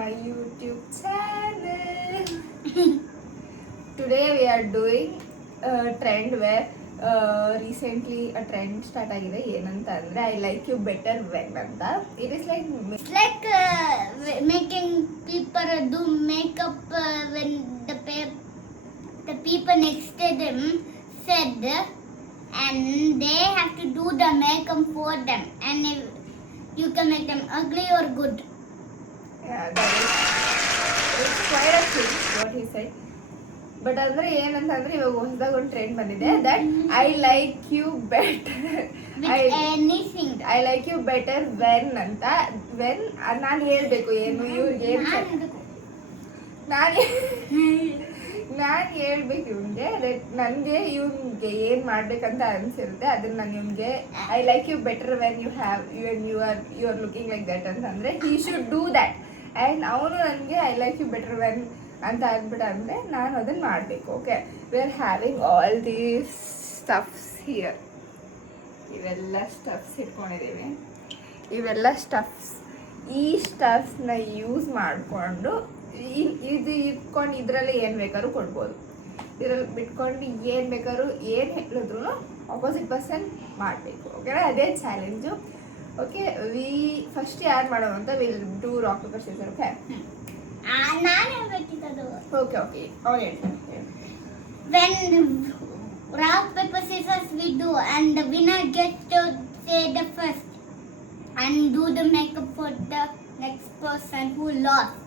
my YouTube channel. Today we are doing a trend where recently a trend start ಆಗಿದೆ ಏನಂತ ಅಂದ್ರೆ I like you better when ಅಂತ. It is like making people do makeup when the people next to them said, and they have to do the makeup for them, and if you can make them ugly or good. Yeah, that is it's quite a thing what he said. But ಅಂದ್ರೆ ಏನಂತಂದ್ರೆ ಇವಾಗ ಹೊಸದಾಗ ಒಂದು trend ಬಂದಿದೆ that I like you better I like you better when ಅಂತ. When ನಾನು ಹೇಳ್ಬೇಕು ಏನು ಇವ್ರಿಗೆ ಏನು ನಾನು ಹೇಳ್ಬೇಕು ಇವ್ನಿಗೆ ನನಗೆ ಇವ್ನಿಗೆ ಏನು ಮಾಡ್ಬೇಕಂತ ಅನ್ಸಿರುತ್ತೆ ಅದನ್ನ ನಾನು ಇವ್ನಿಗೆ I like you better when you have you are looking like that ಅಂತಂದರೆ he should do that. And ಅವನು ನನಗೆ I like you better when ಅಂತ ಅಂದ್ಬಿಟ್ಟು ಅಂದರೆ ನಾನು ಅದನ್ನು ಮಾಡಬೇಕು. Okay, we are having all these stuffs here. ಇವೆಲ್ಲ ಸ್ಟಫ್ಸ್ ಇಟ್ಕೊಂಡಿದ್ದೀವಿ. ಇವೆಲ್ಲ ಸ್ಟಫ್ಸ್, ಈ ಸ್ಟಫ್ಸ್ನ ಯೂಸ್ ಮಾಡಿಕೊಂಡು ಇದು ಇಟ್ಕೊಂಡು ಇದರಲ್ಲಿ ಏನು ಬೇಕಾದ್ರೂ ಕೊಡ್ಬೋದು. ಇದರಲ್ಲಿ ಬಿಟ್ಕೊಂಡು ಏನು ಬೇಕಾದ್ರೂ ಏನು ಹೇಳಿದ್ರು ಆಪೋಸಿಟ್ ಪರ್ಸನ್ ಮಾಡಬೇಕು. ಓಕೆನಾ, ಅದೇ ಚಾಲೆಂಜು. ಓಕೆ, ವಿ ಫಸ್ಟ್ ಯಾರು ಮಾಡೋದು ಅಂತ will do rock paper scissors. Okay, okay okay ಅವ್ರು ಹೇಳ್ತಾರೆ. When rock paper scissors we do, and the winner gets to say the first and do the makeup for the next person who lost.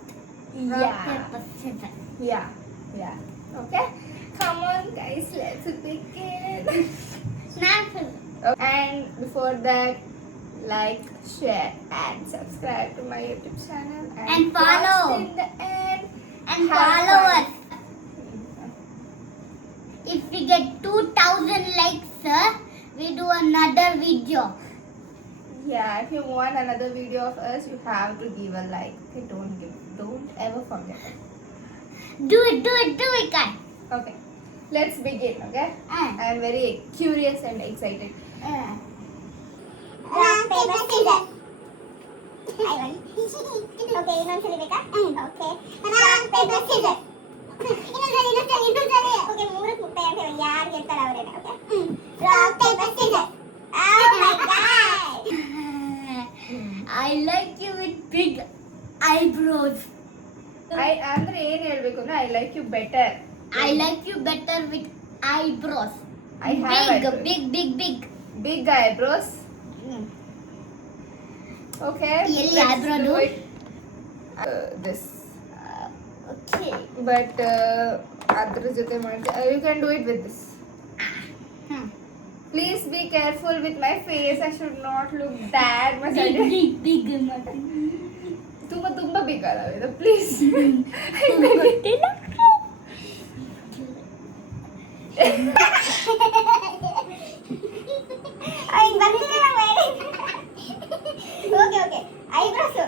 Rock paper scissors. Yeah. Okay, come on guys, let's begin. And before that, like, share and subscribe to my YouTube channel and follow in the end and follow us. If we get 2000 likes, we do another video. Yeah, if you want another video of us, you have to give a like. Okay, don't ever forget it. Do it guys. Okay, let's begin. Okay, I am very curious and excited. Rock, paper, scissors. Okay, ಇನ್ನೊಂದ್ಸಲಿ ಬೇಕಾ? Okay. Rock, paper, scissors. ಇನ್ನೊಂದ್ಸಲಿ. Okay, ಮೂರಕ್ಕೆ ಮುಕ್ತಾಯ ಅಂತ ಹೇಳಿ ಯಾರು ಹೇಳ್ತಾರೆ ಅವರೇನೆ. Okay. Rock, paper, scissors. Oh my god. I like you with big eyebrows. ಅಂದ್ರೆ ಏನು ಹೇಳ್ಬೇಕು ಅಂದ್ರೆ I like you better. I like you better with eyebrows. I have big eyebrows. Okay. Yellow eyebrow do it. This. Okay. But adra jote ಮಾಡ್ತೀವಿ. You can do it with this. Please be careful with my face. I should not look that much. Big. ತುಂಬಾ big ಅಲ್ಲ ಇದು. Please. Okay. Eyebrows.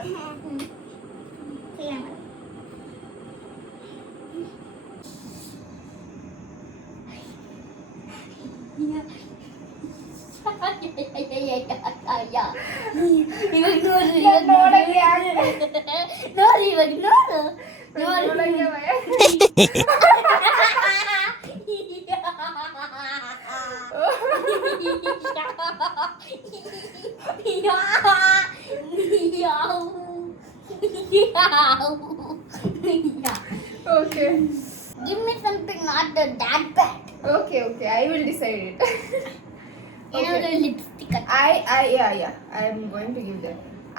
Okay. Give me something not that bad. Okay. I will decide it. Another lipstick. Yeah. I am going to give them.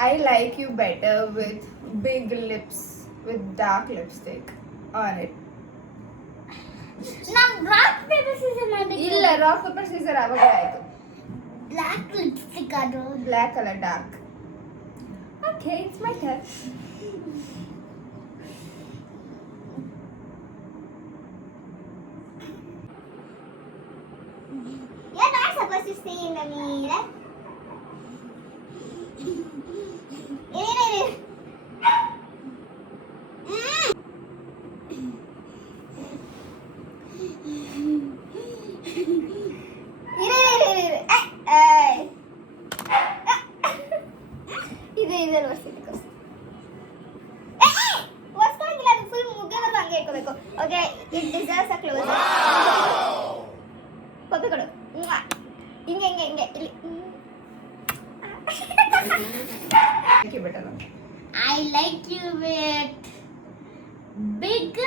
I like you better with big lips, with dark lipstick on it. Now rock paper scissors madike. ಇಲ್ಲ rock paper Caesar ಆವಾಗ ಆಯ್ತು. Black lipstick adu. Black color dark. Okay, it's my turn. You're not supposed to stay in the mirror. ಇದರಲ್ಲಿ ಬರ್ಸಿದ್ದಕ್ಕೆ ಹಿಂಗೆ ಹಿಂಗೆ ಹಿಂಗೆ ಇಲ್ಲಿ Thank you, better. I like you with big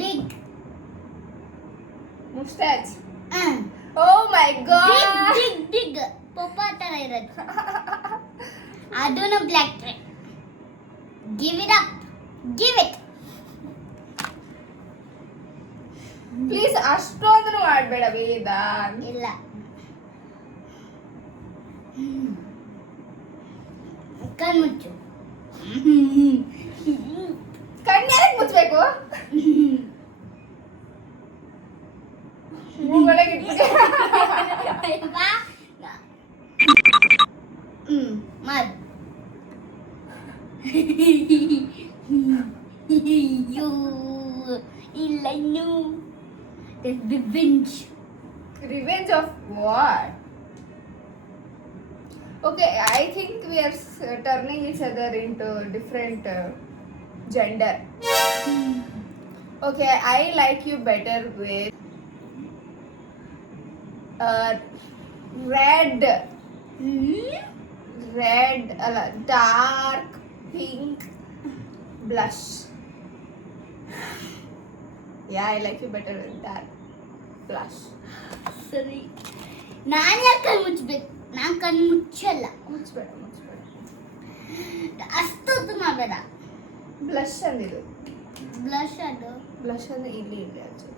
big Mustache. uh, Oh my god. big ಪಪ್ಪ ತರ ಇರೋದು ಅದನ್ನು black try give it up give it Please, ಅಷ್ಟೊಂದು ಮಾಡಬೇಡ ವೇದ. ಇಲ್ಲ ಕಣ್ಮುಚ್ಚು ಕಣ್ಣೆರಕ್ಕೆ ಮುಚ್ಚಬೇಕು. ಒಳಗೆ ಮಾಡು ಅಯ್ಯೋ ಇಲ್ಲ ಇನ್ನು revenge. Revenge of what? Okay, I think we are turning each other into different gender. Okay, I like you better with red, dark pink blush. Yeah, I like you better with that blush. ಸರಿ ನಾನು ಯಾಕೆ ಕಣ್ಣು ಮುಚ್ಚಬೇಕು ನಾನು ಕಣ್ಣು ಮುಚ್ಚಲ್ಲ ಮುಚ್ಚಬೇಡ ಅಷ್ಟೊತ್ತು ಮಾಡಬೇಡ blush ಅಂದಿದ್ದು. Blush ಅದು ಬ್ಲಷ್ ಅಂದ್ರೆ ಇಲ್ಲಿ ಆಚೆ.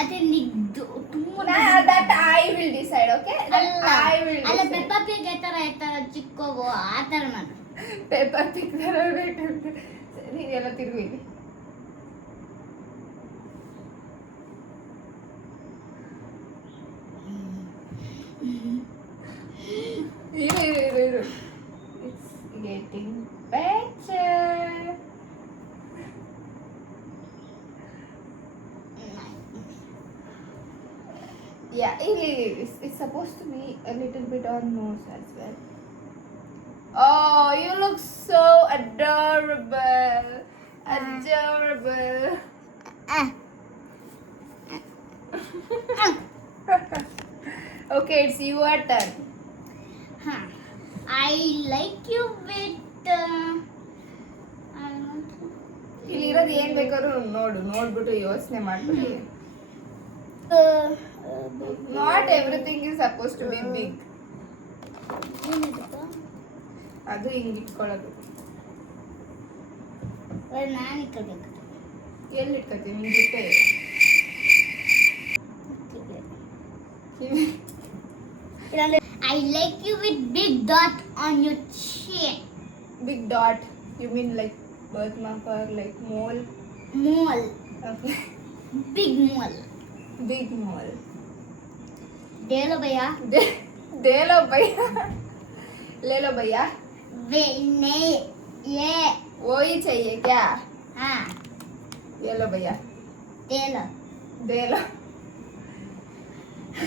ಅದೇ ನಿದ್ದು ತುಂಬ That I will decide, okay? That I will ಅಲ್ಲ decide. ಪೆಪ್ಪ ಪಿಗ್ ಈ ಥರ ಚಿಕ್ಕೋಗು ಆ ಥರ ಮಾಡು ಪೇಪರ್ ತಿಕ್ತಾರ ನೀವೆಲ್ಲ ತಿರುಗಿ ಇರು. It's getting better. Yeah, it's supposed to be a little bit on nose as well. Oh, you look so adorable. Adorable. Okay, it's your turn. I like you with ಇಲ್ಲಿರೋದು ಏನ್ ಬೇಕಾದ್ರೂ ನೋಡ್ಬಿಟ್ಟು ಯೋಚನೆ ಮಾಡ್ಬಿಡಿ. Not everything is supposed to be big. ಅದು ಹಿಂಗ್ ಇಟ್ಕೊಳ್ಳೋದು. ನಾನು ಇಟ್ಕೋಬೇಕು ಎಲ್ಲಿ ಇಟ್ಕೊತೀವಿ ನಿನ್ ಜೊತೆ? I like you with big dot on your chin. Big dot. You mean like birthmark or like mole? Mole. Okay. Big mole. Big mole. Delo bhaiya. दे लो भैया. ले लो भैया. वे नहीं ये वो ही चाहिए क्या? हाँ ये लो भैया. delo. दे लो.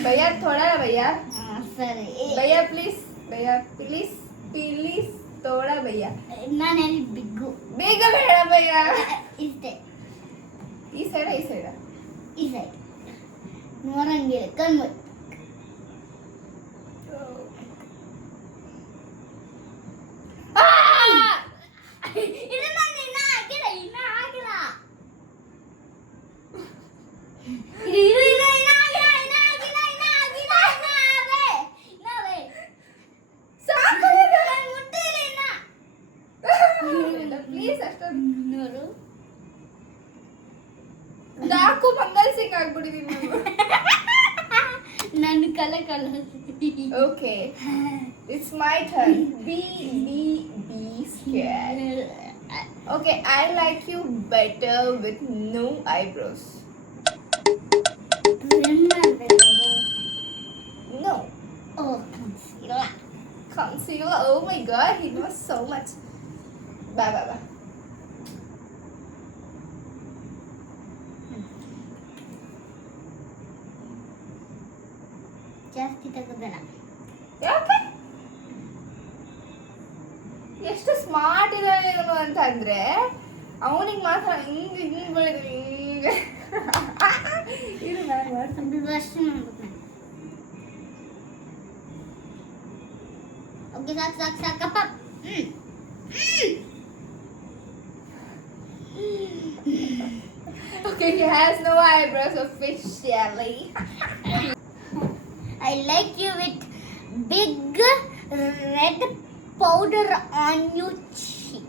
भैया थोड़ा भैया. हाँ सರಿ भैया प्लीज थोड़ा भैया. ನಾನು ಹೇಳಿ ಬಿಗ್ಗು ಬೇಗ ಬೇಡ ಭಯ್ಯ. ಇಷ್ಟೇ ಈ ಸೈಡ ಈ ಸೈಡ್ ನೋಡಂಗಿಲ್ಲ ಕಣ್ಣು ಪ್ಲೀಸ್ ಅಷ್ಟೊಂದು ಡಾಕು ಮಂಗಲ್ ಸಿಂಗ್ ಆಗ್ಬಿಟ್ಟಿದೀನಿ ನಾನು. ನನ್ನ ಕಲೆ Okay, it's my turn. Be scared. Okay, I like you better with no eyebrows. No. Concealer. Oh my god, he knows so much. Bye. ಜಾಸ್ತಿ ತಗೋಬೇಡ ಯಾಕೆ? ಎಷ್ಟು ಸ್ಮಾರ್ಟ್ ಇದ್ದಾನೆ ಅಂತ ಅಂದ್ರೆ ಅವನಿಗೆ ಮಾತ್ರ ಹಿಂಗ್ ಬೆಳೆದು ಹಿಂಗೆ ಮಾಡ್ತೀನಿ. ಬ್ಲಶ್ ಮಾಡ್ಬೇಕು ನಾನು. ಓಕೆ ಸಾಕಪ್ಪ. Okay, he has no eyebrows officially. I like you with big red powder on your cheek.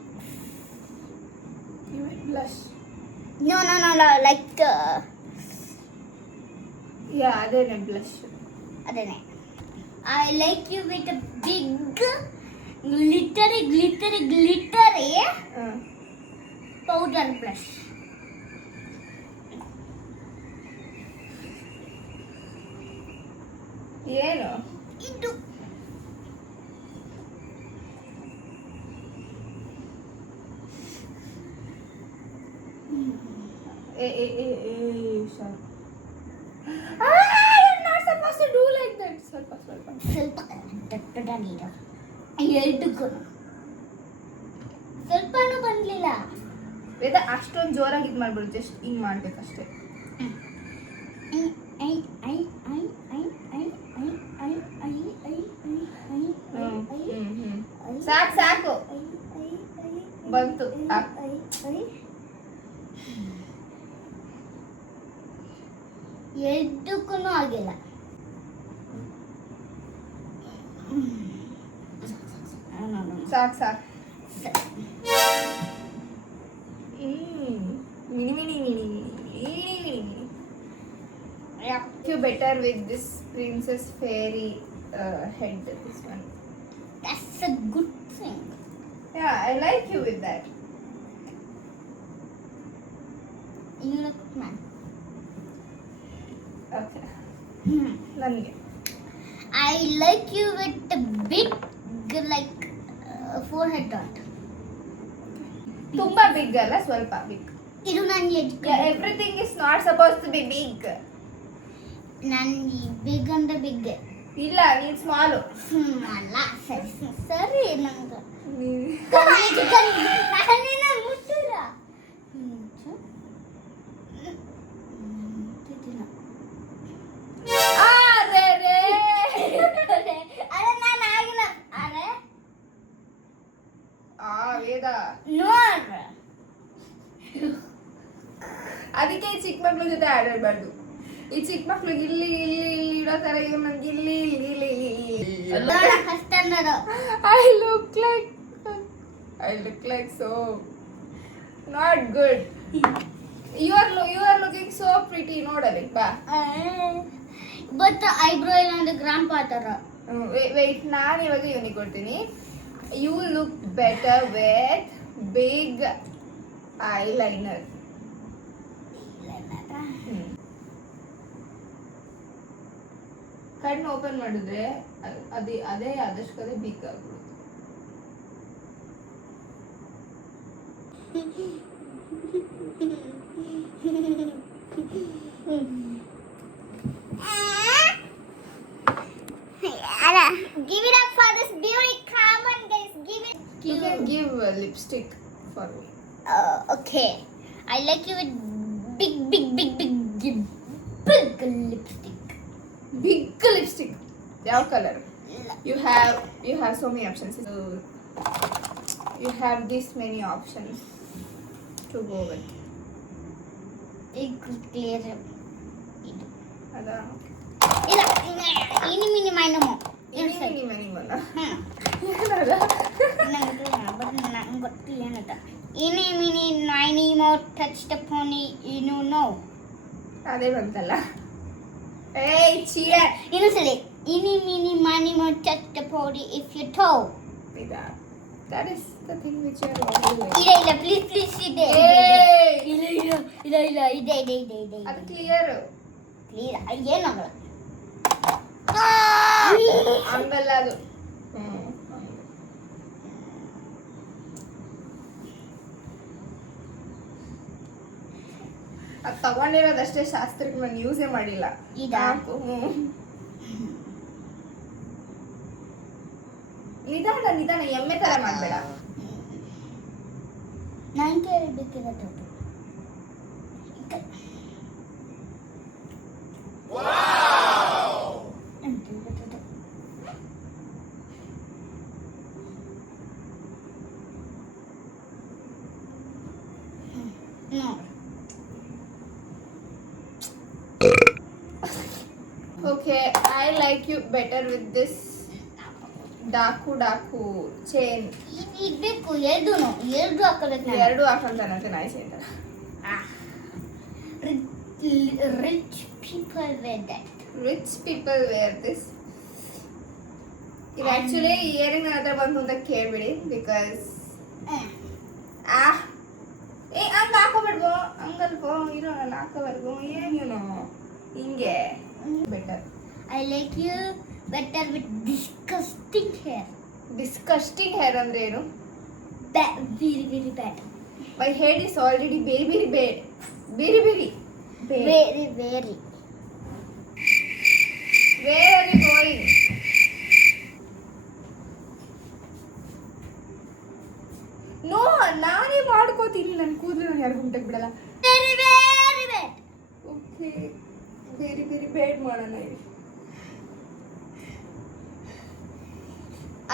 You will blush. No, like Yeah, adene blush. adene. I like you with a big glittery powder blush. ಏನು ಇದು sorry. You're not supposed to do like that. ಸ್ವಲ್ಪ ದೊಡ್ಡದಾಗಿರೋ ಎರಡಕ್ಕೂ ಸ್ವಲ್ಪನೂ ಬಂದ್ಲಿಲ್ಲ. ವೇದ ಅಷ್ಟೊಂದು ಜೋರಾಗಿ ಇದು ಮಾಡ್ಬಿಡು, just ಹಿಂಗ್ ಮಾಡ್ಬೇಕಷ್ಟೇ. ಸಾಕು ಬಂತು. ಎರಡಕ್ಕೂ ಆಗಿಲ್ಲ. ಸಾಕು mini mini mini you better with this princess fairy head, this one. That's a good thing. Yeah, I like you with that. You look man. Okay. ನನಗೆ I like you with the big like forehead dot. ತುಂಬಾ big ಅಲ್ಲ, ಸ್ವಲ್ಪ big. ಇದು ನನ್ನ everything is not suppose to be big. ನನ್ನ big ಅಂದ್ರೆ big ಇಲ್ಲ, ನೀನ್ ಸ್ಮಾಲು. ಅಲ್ಲ. ಸರಿ ನಂಗೆ ಮುಟ್ಟಿಲ್ಲ. ಅರೆ ನಾನು ಆಗಿಲ್ಲ. ಅರೆ ವೇದ, ನೋಡ್ರ ಅದಕ್ಕೆ ಈ ಚಿಕ್ಕ ಮಕ್ಳ ಜೊತೆ ಆಡಾಡ್ಬಾರ್ದು. ಈ ಚಿಕ್ಕ ಮಕ್ಳಿಗೆ ಇಲ್ಲಿ ಇಡೋ ತರ ಇವ್ ನನ್ಗೆ ಇಲ್ಲಿ ಕಷ್ಟನರು. I look like so not good. You are looking so pretty. ನೋಡಲಿ ಬಾ. ಬಟ್ ಐಬ್ರೋ ಇಲ್ಲ ಅಂದ್ರೆ ಗ್ರಾಂಡ್ ಪಾತರ. ವೇಟ್, ನಾನು ಇವಾಗ ಇವನಿಗೆ ಕೊಡ್ತೀನಿ. You look better with big eyeliner. ಕಣ್ಣು ಓಪನ್ ಮಾಡಿದ್ರೆ ಅದೇ ಆದಷ್ಟು ಬಿಗ್ ಆಗ್ಬಿಡುತ್ತೆ. Give it up for this beauty. Come on guys, give it. You can give lipstick for me. Okay. I like you with big lipstick. Big lipstick. ಯಾವ colour? You have so many options. So you have this many options to go with. Big clear. ಅದ ಇಲ್ಲ ಇನಿ ಮೈನಮೋ ಮನಿ ಬಲ್ಲ. ನಂಗೆ ಗೊತ್ತಿಲ್ಲ ಏನಂತ. ಇನಿ mini Naini ಮೋ ಟಚ್ ದ ಫೋನಿ ಇನು ನೋ. ಅದೇ ಬಂತಲ್ಲ. ಏಯ್ ಚೀಯರ್. ಇನ್ನೊಂದ್ಸಲಿ. ಇನಿ meeny miny moe touch the phony if you toe. That is the thing which you are already. ಇಲ್ಲ ಪ್ಲೀಸ್ ಇದೆ. ಇಲ್ಲ ಇದೆ. ಅದು ಕ್ಲಿಯರ್. ಏನಾಗಲ್ಲ. ಹಂಗಲ್ಲ ಅದು. ಅದು ತಗೊಂಡಿರೋದಷ್ಟೇ ಶಾಸ್ತ್ರಕ್ಕೆ ನಾನು ಯೂಸೇ ಮಾಡಿಲ್ಲ. ನಿಧಾನ ಎಮ್ಮೆ ತರ ಮಾಡ್ಬೇಡ. ನಾನು ಕೇಳಬೇಕಿರೋದು Okay, I like you better with this dog chain. ಇಡ್ಬೇಕು ಎರಡು ಹಾಕೋಬೇಕು ನಾನು. ಎರಡು ಹಾಕೊಂತಾನಂತೆ ನಾಯಿ chain. Rich people wear that. Rich people wear this. ಇದು ಆಕ್ಚುಲಿ ಇಯರಿಂಗ್ ನನ್ನ ಹತ್ರ ಬಂತು ಅಂತ ಕೇಳ್ಬಿಡಿ ಬಿಕಾಸ್ ಹಂಗ ಹಾಕೋಬಿಡ್ಬೋ ಹಂಗಲ್ಕೋ ಇರೋ ನಾನು ಹಾಕೋವರೆಗೂ ಏನು ಹಿಂಗೆ better. I like you better with disgusting hair. Disgusting hair ಅಂದ್ರೆ ಏನು? Very very bad. My hair is already very very bad very very Very very. Where are you going? No, ನಾನೇ ಮಾಡ್ಕೋತೀನಿ. ನನ್ನ ಕೂದಲು ನಾನು ಯಾರು ಗುಂಟಕ್ಕೆ ಬಿಡಲ್ಲ. Very very bad. ಓಕೆ, ಬೇರೆ ಬೇರೆ ಬೇಡ್ ಮಾಡೋಣ.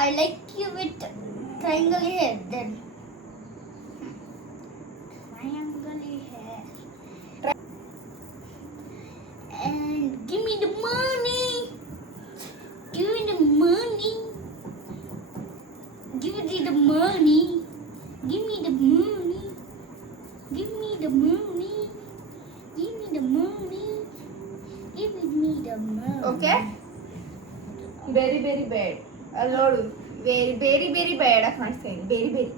I like you with triangle hair then. Triangle hair. And give me the money. Give me the money. Give me the money. Give me the money. Give me the money. Give me the money. Give me the money. Okay, ಬೇರೆ ಬೇರೆ ಬೇಡ್. ಅಲ್ಲಿ ನೋಡು, ಬೇರೆ ಬೇರೆ ಬೇಡ ಕಾಣಿಸ್ತೀನಿ. ಬೇರೆ ಬೇರೆ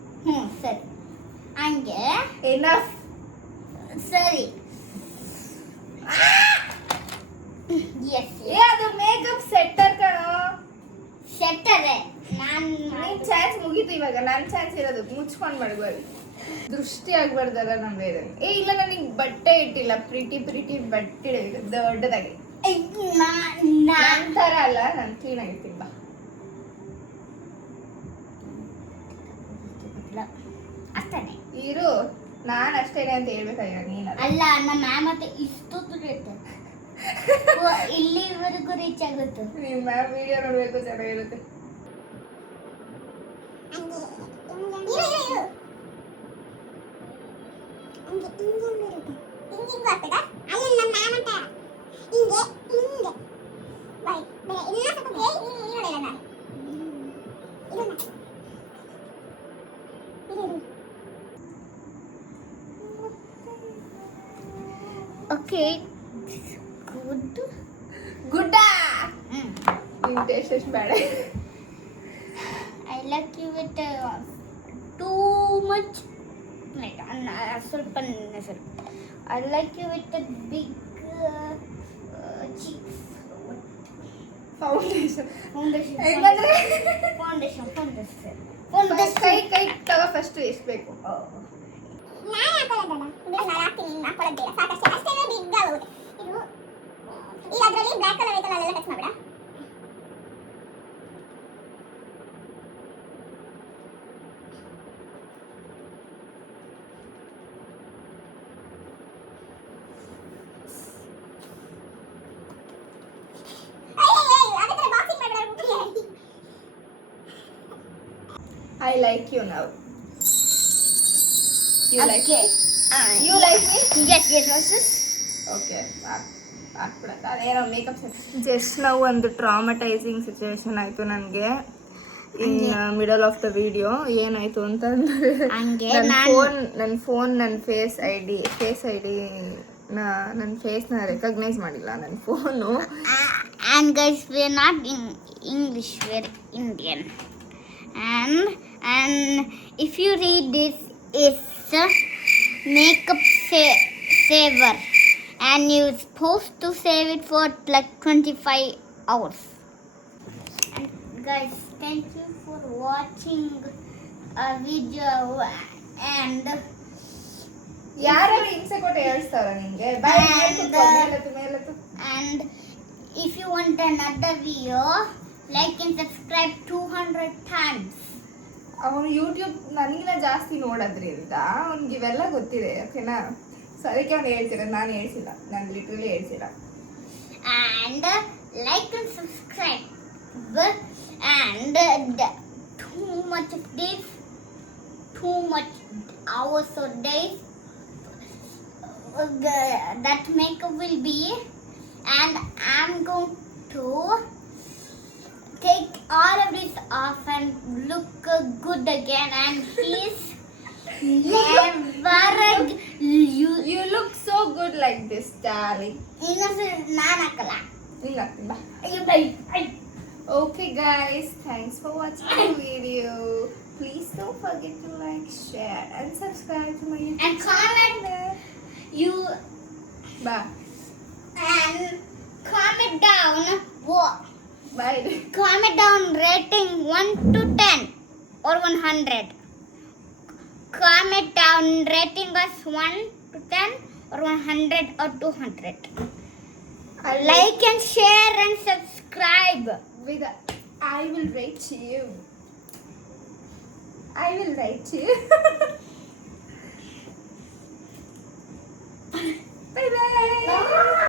ಸರಿ ಹಂಗೆ ಎನಫ್. ಸರಿ. ಎಸ್ ಅದು ಮೇಕಪ್ ಸೆಟ್ಟರ್ ಕಣೋ. ಸೆಟ್ಟರೆ ನಾನು ನಿನ್ ಚಾನ್ಸ್ ಮುಗೀತು ಇವಾಗ. ನನ್ನ ಚಾನ್ಸ್ ಇರೋದು ಮುಚ್ಕೊಂಡು ಮಾಡ್ಬೋದು. ದೃಷ್ಟಿ ಆಗ್ಬಾರ್ದಲ್ಲ ನಮ್ಮ ಬೇರೆ. ಇಲ್ಲ, ನನಗೆ ಬಟ್ಟೆ ಇಟ್ಟಿಲ್ಲ. ಪ್ರಿಟಿ ಬಟ್ಟೆ ಇಡಬೇಕು ದೊಡ್ಡದಾಗಿ. ನಂತರ ಅಲ್ಲ, ನಾನು ಕ್ಲೀನ್ ಆಗಿರ್ತೀನಿ ಬಾ. ಅಷ್ಟೇ ಇರು, ನಾನು ಅಷ್ಟೇನೆ ಅಂತ ಹೇಳ್ಬೇಕಾಗಿಲ್ಲ ನೀನು. ಅಲ್ಲ, ನಮ್ಮ ಮ್ಯಾಮ್ ಮತ್ತೆ ಇಷ್ಟು ಇರುತ್ತೆ ಇಲ್ಲಿವರೆಗೂ ರೀಚ್ ಆಗುತ್ತೆ. ನಿಮ್ಮ ಮ್ಯಾಮ್ ವಿಡಿಯೋ ನೋಡ್ಬೇಕು, ಚೆನ್ನಾಗಿರುತ್ತೆ. ಓಕೆ ಗುಡ್ ಗುಡ್ಡ ನಿನ್ ಟೇಸ್ಟ್ ಎಷ್ಟು ಬೇಡ. I like you with too much ಸ್ವಲ್ಪ I like you with big cheeks. Foundation foundation ಹೆಂಗಂದ್ರೆ ಫೌಂಡೇಶನ್ ಕೈ ತಗೋ ಫಸ್ಟ್ ಎಷ್ಟು ಬೇಕು. ನಾನು ಹಾಕೊಳ್ಳೋದಲ್ಲ, ನಾನು ಹಾಕ್ತೀನಿ, ನೀನು ಹಾಕೊಳ್ಳೋದು ಬೇಡ, ಸಾಕಷ್ಟೇ. ಅಷ್ಟೇ ಬಿಗ್ ಆಗುತ್ತೆ ಇದು. ಈಗ ಅದರಲ್ಲಿ ಬ್ಲ್ಯಾಕ್ ಕಲರ್ ಐತಲ್ಲ, ಅಲ್ಲೆಲ್ಲ ಟಚ್ ಮಾಡಬೇಡ. ಅದಕ್ಕೆ ಬಾಕ್ಸಿಂಗ್ ಮಾಡಬೇಡ. I like you now. You like Okay. me? You like me? Yes. Okay, ಅದೇನೋ ಮೇಕಪ್ ಜಸ್ಟ್ ನಾವು ಒಂದು ಟ್ರಾಮಟೈಸಿಂಗ್ ಸಿಚುವೇಶನ್ ಆಯಿತು ನನಗೆ ಇನ್ ಮಿಡಲ್ ಆಫ್ ದ ವಿಡಿಯೋ. ಏನಾಯಿತು ಅಂತಂದರೆ ಹಂಗೆ ನನ್ನ ಫೋನ್ ನನ್ನ ಫೇಸ್ ಐ ಡಿ ನನ್ನ ಫೇಸ್ನ ರೆಕಗ್ನೈಸ್ ಮಾಡಿಲ್ಲ ನನ್ನ phone. And guys, we're not in English, we're Indian. And if you read this, it's a makeup saver, and you're supposed to save it for like 25 hours. And guys, thank you for watching our video. And ಯಾರು ಹಿಂಸೆ ಕೊಟ್ಟು ಹೇಳ್ತಾರ ನಿಂಗೆ? ಮೇಲತ್ತು. And if you want another video, like and subscribe 200 times. ಅವನು YouTube ನನಗಿನ ಜಾಸ್ತಿ ನೋಡೋದ್ರಿಂದ ಅವ್ನಿಗೆ ಇವೆಲ್ಲ ಗೊತ್ತಿದೆ, ಓಕೆನಾ? ಸೊ ಅದಕ್ಕೆ ಅವ್ನು ಹೇಳ್ತಿರೋದು, ನಾನು ಹೇಳ್ಸಿಲ್ಲ, ನಾನು literally ಹೇಳ್ಸಿಲ್ಲ. And like and subscribe. And too much of this, too much hours or days that makeup will be. and I'm going to take all of this off and look good again. And he's never you. You look so good like this, darling. ನಾನು ಹಾಕಲ್ಲ. ಇಲ್ಲ ಬಾ. ಅಯ್ಯೋ, by. Okay guys, thanks for watching the video. Please don't forget to like, share and subscribe to my YouTube And comment. channel. You Bye. and comment down what. Bye. Comment down rating 1 to 10 or 100. Comment down rating us 1 to 10 or 100 or 200. Like and share and subscribe. With I will write to you. I will write to you.